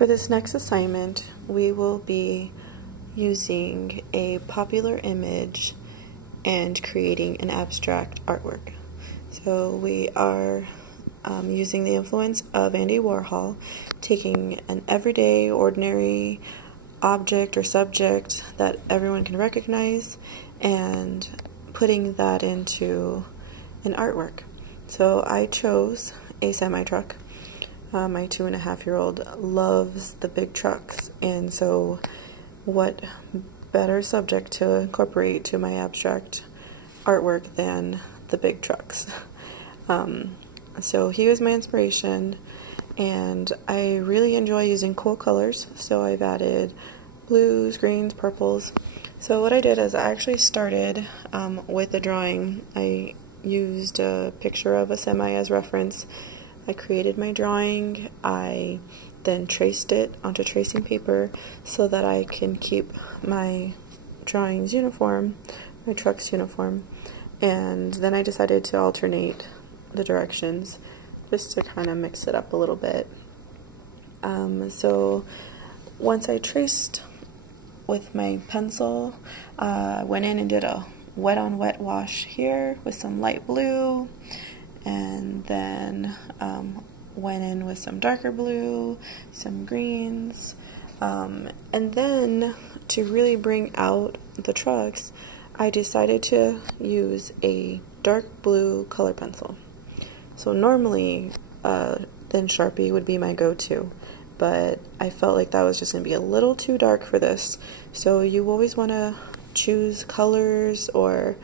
For this next assignment, we will be using a popular image and creating an abstract artwork. So we are using the influence of Andy Warhol, taking an everyday, ordinary object or subject that everyone can recognize and putting that into an artwork. So I chose a semi-truck. My 2.5-year-old loves the big trucks, and so what better subject to incorporate to my abstract artwork than the big trucks. So he was my inspiration, and I really enjoy using cool colors, so I've added blues, greens, purples. So what I did is I actually started with a drawing. I used a picture of a semi as reference. I created my drawing. I then traced it onto tracing paper so that I can keep my drawings uniform, my truck's uniform, and then I decided to alternate the directions just to kind of mix it up a little bit. So once I traced with my pencil, I went in and did a wet on wet wash here with some light blue, and then went in with some darker blue, some greens, and then to really bring out the trucks, I decided to use a dark blue color pencil. So normally then Sharpie would be my go-to, but I felt like that was just going to be a little too dark for this. So you always want to choose colors or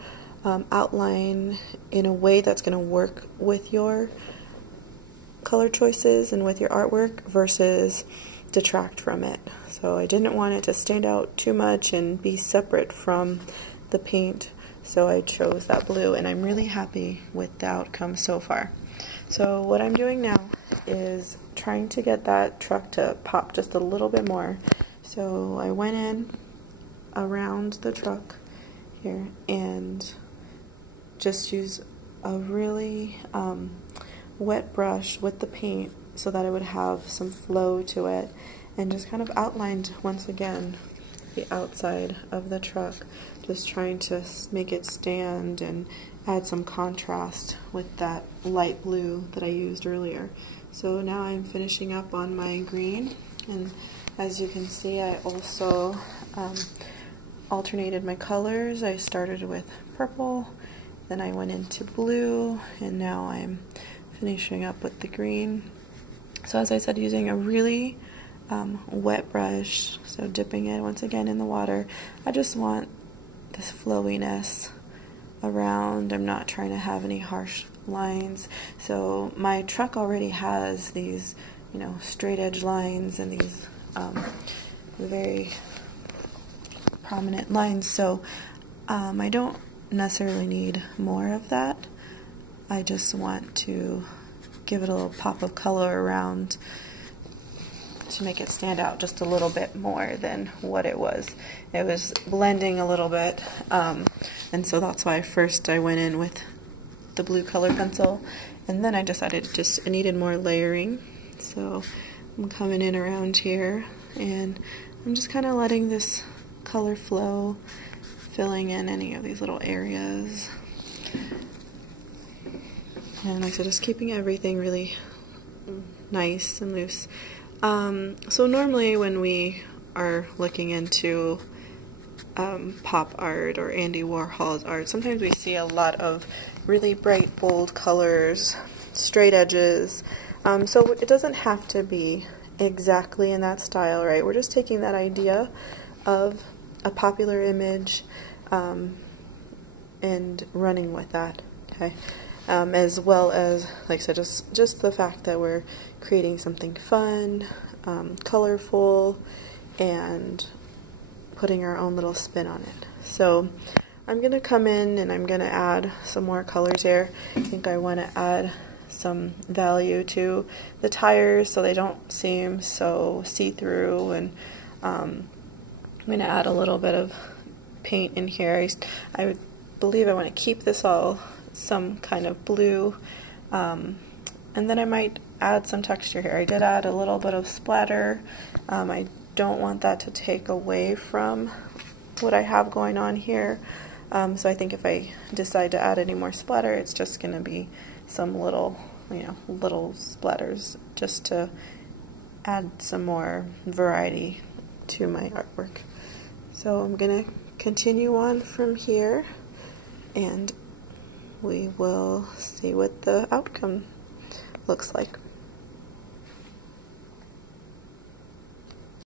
outline in a way that's going to work with your color choices and with your artwork versus detract from it. So I didn't want it to stand out too much and be separate from the paint, so I chose that blue, and I'm really happy with the outcome so far. So what I'm doing now is trying to get that truck to pop just a little bit more. So I went in around the truck here and just use a really wet brush with the paint so that it would have some flow to it, and just kind of outlined once again the outside of the truck, just trying to make it stand and add some contrast with that light blue that I used earlier. So now I'm finishing up on my green, and as you can see, I also alternated my colors. I started with purple, then I went into blue, and now I'm finishing up with the green. So as I said, using a really wet brush, so dipping it once again in the water. I just want this flowiness around. I'm not trying to have any harsh lines. So my truck already has these, straight edge lines and these very prominent lines. So I don't necessarily need more of that. I just want to give it a little pop of color around to make it stand out just a little bit more than what it was. It was blending a little bit, and so that's why first I went in with the blue color pencil, and then I decided I needed more layering. So I'm coming in around here, and I'm just kind of letting this color flow, filling in any of these little areas. And like I said, just keeping everything really nice and loose. So normally when we are looking into pop art or Andy Warhol's art, sometimes we see a lot of really bright, bold colors, straight edges. So it doesn't have to be exactly in that style, right? We're just taking that idea of a popular image and running with that, okay? As well as, like I said, just the fact that we're creating something fun, colorful, and putting our own little spin on it. So I'm going to come in and I'm going to add some more colors here. I think I want to add some value to the tires so they don't seem so see-through, and I'm going to add a little bit of paint in here. I believe I want to keep this all some kind of blue, and then I might add some texture here. I did add a little bit of splatter. I don't want that to take away from what I have going on here. So I think if I decide to add any more splatter, it's just going to be some little, little splatters just to add some more variety to my artwork. So I'm going to continue on from here, and we will see what the outcome looks like.